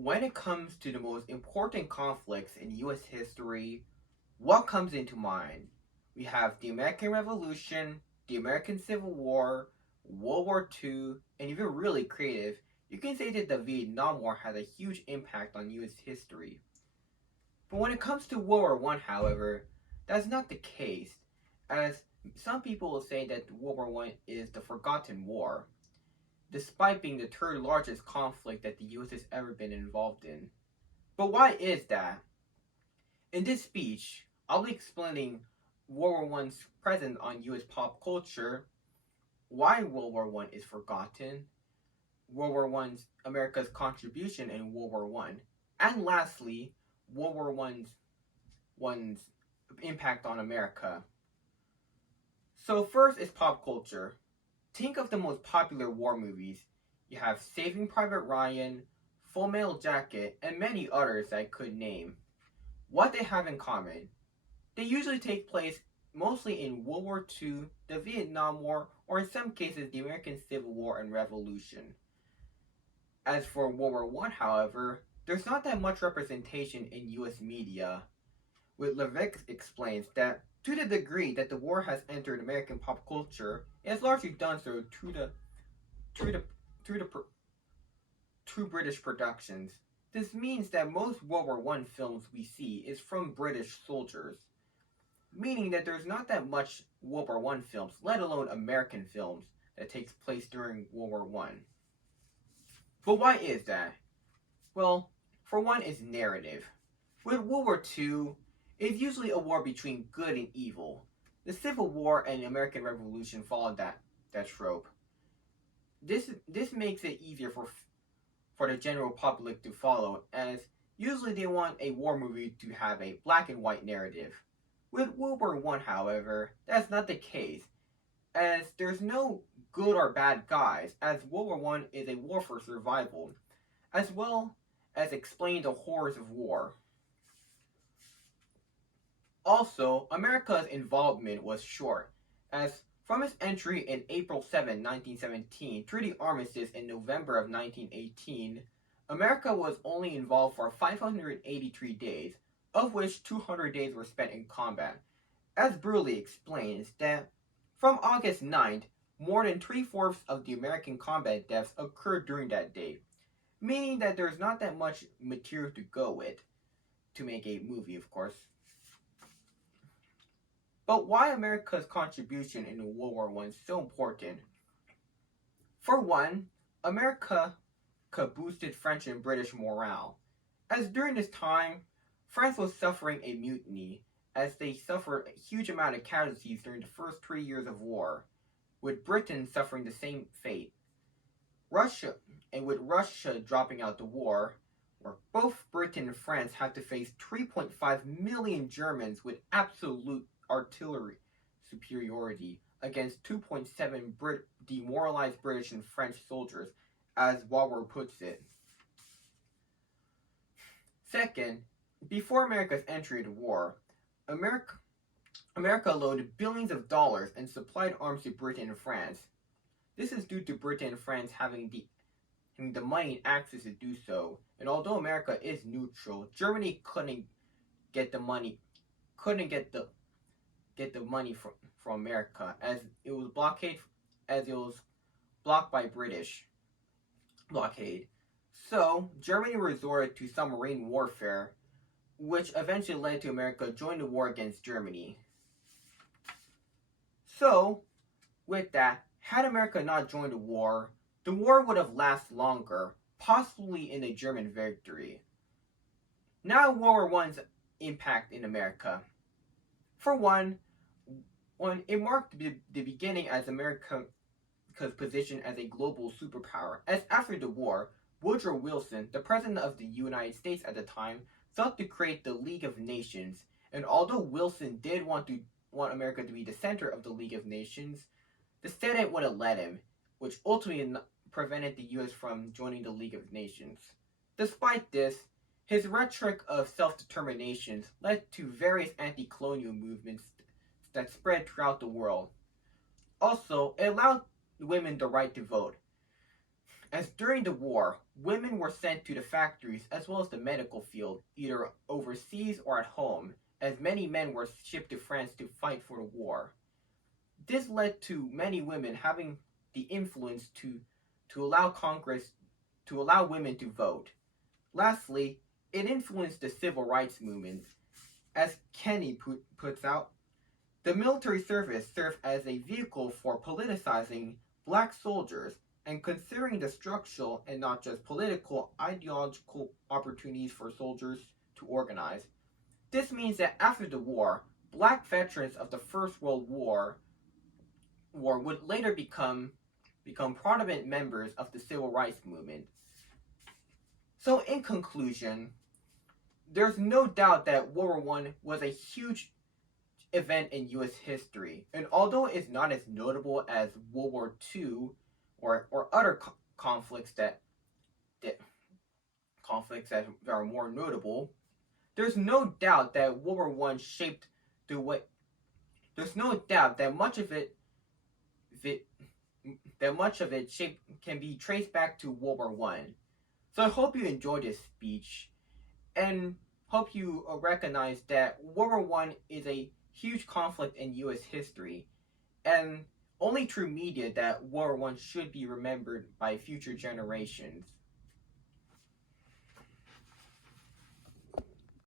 When it comes to the most important conflicts in US history, what comes into mind? We have the American Revolution, the American Civil War, World War II, and if you're really creative, you can say that the Vietnam War had a huge impact on US history. But when it comes to World War One, however, that's not the case, as some people will say that World War One is the forgotten war, despite being the third largest conflict that the US has ever been involved in. But why is that? In this speech, I'll be explaining World War One's presence on US pop culture, why World War One is forgotten, World War One's America's contribution in World War One, and lastly, World War One's impact on America. So first is pop culture. Think of the most popular war movies. You have Saving Private Ryan, Full Metal Jacket, and many others I could name. What they have in common: they usually take place mostly in World War II, the Vietnam War, or in some cases the American Civil War and Revolution. As for World War One, however, there's not that much representation in US media, which Levick explains that to the degree that the war has entered American pop culture, it has largely done so through the through the through the through British productions. This means that most World War One films we see is from British soldiers, meaning that there's not that much World War One films, let alone American films, that takes place during World War One. But why is that? Well, for one is narrative. With World War II, it's usually a war between good and evil. The Civil War and the American Revolution followed that trope. This makes it easier for the general public to follow, as usually they want a war movie to have a black and white narrative. With World War One, however, that's not the case, as there's no good or bad guys, as World War One is a war for survival, as well as explaining the horrors of war. Also, America's involvement was short, as from its entry in April 7, 1917, through the armistice in November of 1918, America was only involved for 583 days, of which 200 days were spent in combat. As Burley explains that from August 9th, more than 3/4 of the American combat deaths occurred during that day, meaning that there's not that much material to go with to make a movie, of course. But why America's contribution in World War One is so important? For one, America boosted French and British morale, as during this time, France was suffering a mutiny, as they suffered a huge amount of casualties during the first 3 years of war, with Britain suffering the same fate. With Russia dropping out the war, where both Britain and France had to face 3.5 million Germans with absolute artillery superiority against 2.7 demoralized British and French soldiers, as Walworth puts it. Second, before America's entry into war, America loaded billions of dollars and supplied arms to Britain and France. This is due to Britain and France having the money and access to do so. And although America is neutral, Germany couldn't get the money from America, as it was blocked by British blockade. So Germany resorted to submarine warfare, which eventually led to America joining the war against Germany. So, with that, had America not joined the war would have lasted longer, possibly in a German victory. Now World War One's impact in America. For one, when it marked the beginning as America's position as a global superpower, as after the war, Woodrow Wilson, the president of the United States at the time, sought to create the League of Nations, and although Wilson did want America to be the center of the League of Nations, the Senate wouldn't let him, which ultimately prevented the US from joining the League of Nations. Despite this, his rhetoric of self-determination led to various anti-colonial movements that spread throughout the world. Also, it allowed women the right to vote, as during the war, women were sent to the factories as well as the medical field, either overseas or at home, as many men were shipped to France to fight for the war. This led to many women having the influence to allow Congress to allow women to vote. Lastly, it influenced the civil rights movement. As Kenny puts out, the military service served as a vehicle for politicizing black soldiers and considering the structural and not just political ideological opportunities for soldiers to organize. This means that after the war, black veterans of the First World War would later become prominent members of the civil rights movement. So in conclusion, there's no doubt that World War I was a huge event in U.S. history, and although it's not as notable as World War II or other conflicts that are more notable, there's no doubt that World War I shaped the way. There's no doubt that much of it can be traced back to World War I. So I hope you enjoyed this speech, and hope you recognize that World War I is a huge conflict in U.S. history, and only through media that World War I should be remembered by future generations.